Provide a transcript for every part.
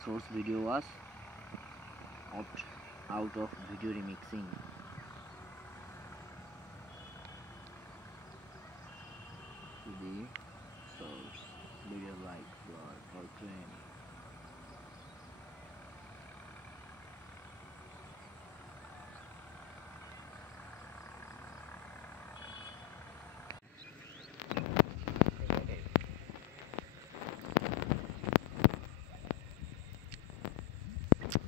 source video was out of video remixing. The source video like for trend.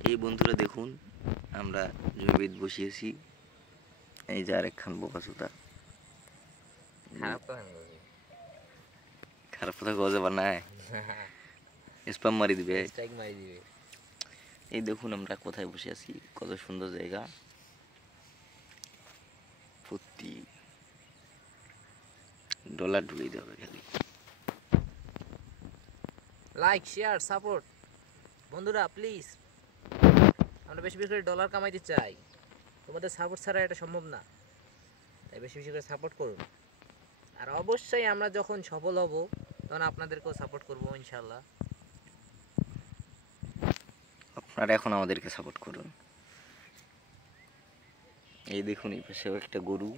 এই বন্ধুরা দেখুন আমরা জমিতে বসিয়েছি এই যে আরেকখান বোকাচোদা খারাপ কথা গজে বানায় স্প্যাম মারি দিবে এই দেখুন আমরা কোথায় বসে আছি কত সুন্দর জায়গা প্রতি ডলার ঢুকিয়ে দিতে হবে খালি লাইক শেয়ার সাপোর্ট বন্ধুরা প্লিজ আমরা বেশি বেশি করে ডলার কামাইতে চাই তোমাদের সাপোর্ট ছাড়া এটা সম্ভব না তাই বেশি বেশি করে সাপোর্ট করুন আর অবশ্যই আমরা যখন সফল হব তখন আপনাদেরকেও সাপোর্ট করব ইনশাআল্লাহ আপনারা এখন আমাদেরকে সাপোর্ট করুন এই দেখুন এই পাশে একটা গরু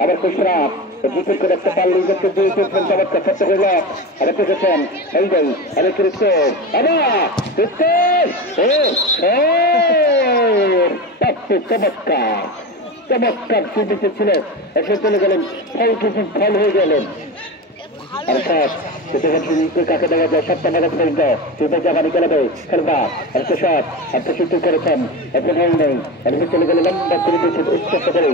আবার খুচরা বিপুল করে একটা পাল্লি করতে দিয়েছেন আবার কথা হইল আবার করেছেন এই যাই আরে কৃত্য চমৎকার চমৎকার সুবিধা ছিল এসে চলে গেলেন ফল কিছু ফল হয়ে গেলেন আর কাকে দেখা যায় সপ্তাহ টাকা পর্যন্ত সুবিধা জায়গা নিতে খেলবা একটা শট একটা শুরু করেছেন এখন হয় নেই এরপর চলে গেলে লম্বা করে দিয়েছেন উচ্চ করে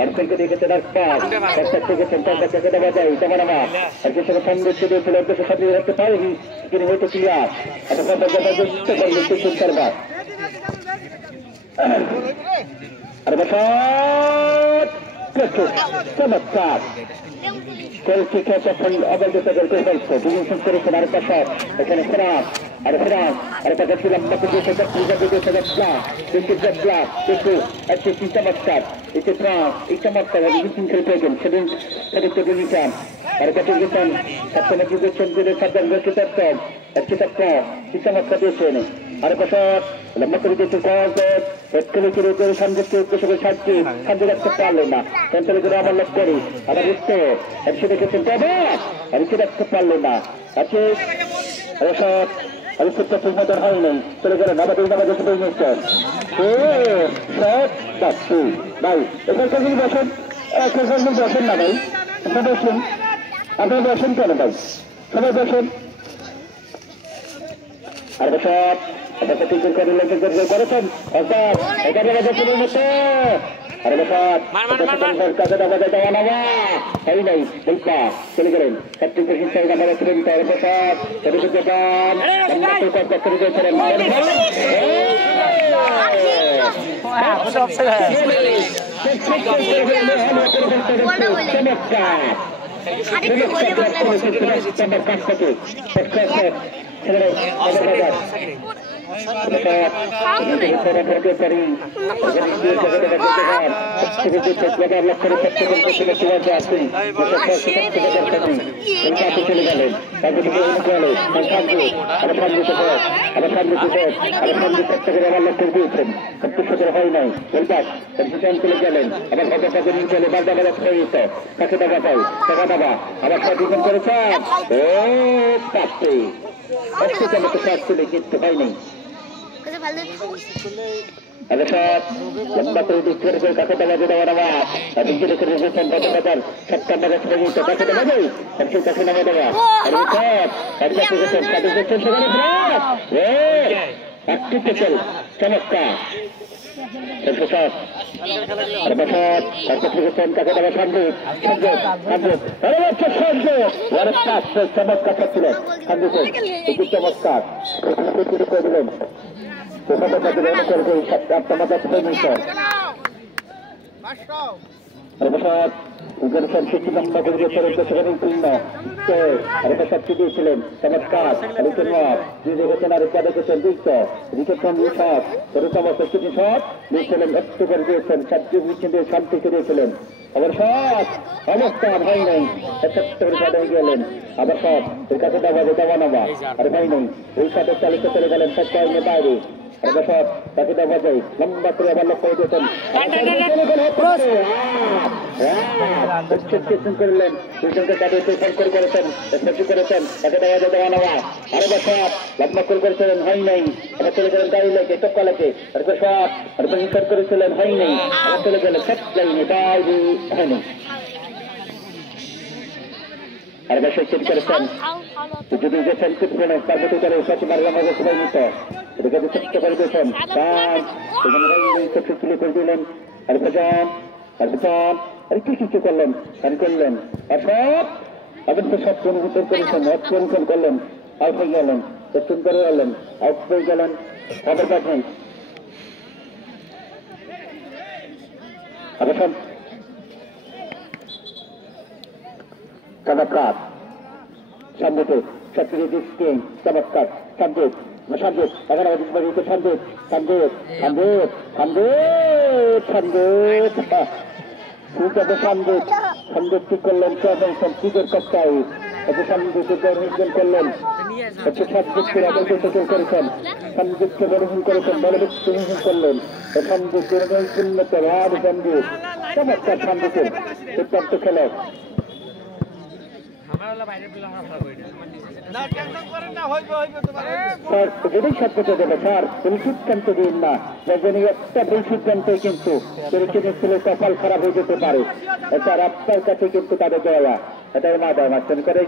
অর্থনকে দেখেছেন আর পাঁচ একটা থেকেছেন তার কাছে দেওয়া যায় তেমন আমার আর যে সঙ্গে সৌন্দর্য দিয়েছিল উদ্দেশ্য সাজিয়ে রাখতে পারেনি তিনি হয়তো ক্লিয়ার একটা কথা জবরদস্ত করলেন তুই করবার আর চমৎকার কলকি খেতে অবৈধ করে ফেলছে দুজন করেছেন আর একটা শট এখানে ফেরাম আর ফেরাম আর একটা ছিলাম একটি চমৎকার এতে প্রাণ এই চমৎকার খেলে পেয়েছেন সেদিন সেদিকটা বুঝেছেন আর কাছে গেছেন সপ্তাহে বুঝেছেন যে সাবধান কিতাব একটি চমৎকার দিয়েছেন আর একটা শট লম্বা করে দিয়েছে খেলে খেলে সংযুক্ত উদ্দেশ্য করে সাহায্য রাখতে পারলেন না সেন্টারে করে আবার লক্ষ্য করি আবার বুঝতে একশো দেখেছেন তবে আর এসে রাখতে পারলেন না আছে শট আমি খুব মতন হয় নাই চলে গেলেন আমাদের আমাদের সাথে মিস্টার শট যাচ্ছি ভাই এখানকার যদি বসেন এখানকার বসেন না ভাই আপনি বসুন আপনি বসেন কেন ভাই সবাই বসেন আর শট এটা টিকেট করে করেছেন এগারো বছরের মতো আর কাছে দেখা যায় দেওয়া নেওয়া এই নাই বলপা চলে গেলেন সবচেয়ে বেশি জায়গা আমরা ছিলেন তার প্রসাদ চমৎকার হয় নাই চলে গেলেন আবার হঠাৎ চলে বাধা বাধা হয়ে যেত তাকে টাকা পাই টাকা দাবা আবার সচেতন করেছেন ও পাচ্ছে মতো শ্বাস তুলে জিততে পাইনি লম্বা করে দিক করে কাছে বাজে দেওয়ার আবার দিকে রেখে রেখেছেন গতকাল সপ্তাহ বাজার ছেড়ে দিচ্ছে কাছে বাজে সেই কাছে নামা দেওয়া একটি টেকেল চমৎকার চমৎকার ছিলেন চমৎকার দিলেন দিয়েছিলেন চমৎকার শান্তি দিয়েছিলেন আবার সব অবস্থান হয় নাই গেলেন আবার সব এর কাছে দেওয়া নেওয়া আর হয় নাই এই সাথে চালিত চলে গেলেন সব টাইমে বাইরে সব তাকে দেওয়া যায় লম্বা করে আবার লক্ষ্য দিয়েছেন করলেন করেছেন করেছেন তাকে দেওয়া নেওয়া আরো সব লম্বা করে করেছিলেন হয় নাই আবার চলে গেলেন গাড়ি লেগে টক্কা লেগে আর সব আর হিসাব করেছিলেন হয় নাই আবার চলে গেলেন সব লাইনে বাইরে হয়নি আর বেশি চেক করেছেন যদি গেছেন তার মতো করে সচিবার আমাদের সবাই নিত এটাকে চেষ্টা করে দিয়েছেন তুলে করে দিলেন আর ভেজান আর কিছু করলেন আর করলেন আর সব আপনি তো সব পরিবর্তন করেছেন পরিবর্তন করলেন আউট হয়ে গেলেন প্রস্তুত করে গেলেন আউট হয়ে গেলেন খবর পাচ্ছেন আবার চমৎকার সন্দীপ সত্যজিৎ সিং চমৎকার সন্দীপ সন্দীপ 11 বাজিতে সন্দীপ সন্দীপ সন্দীপ সন্দীপ সন্দীপ ঠিক আছে সন্দীপ সন্দীপ কি করলেন সন্দীপের কষ্টাই সন্দীপের নির্জন করলেন সন্দীপকে আগে করেছেন সন্দীপকে বলহীন করেছেন বলবীন করলেন সন্দীপের উন্নত রাজ সন্দীপ চমৎকার সন্দীপের সিদ্ধান্ত খেলে যদি সত্যতা দেবে স্যার তুমি সিদ্ধান্ত দিন না রজনী একটা ভুল সিদ্ধান্ত কিন্তু ছেলে কপাল খারাপ হয়ে যেতে পারে স্যার আপনার কাছে কিন্তু তাদের দেওয়া এটাই না দেওয়া করে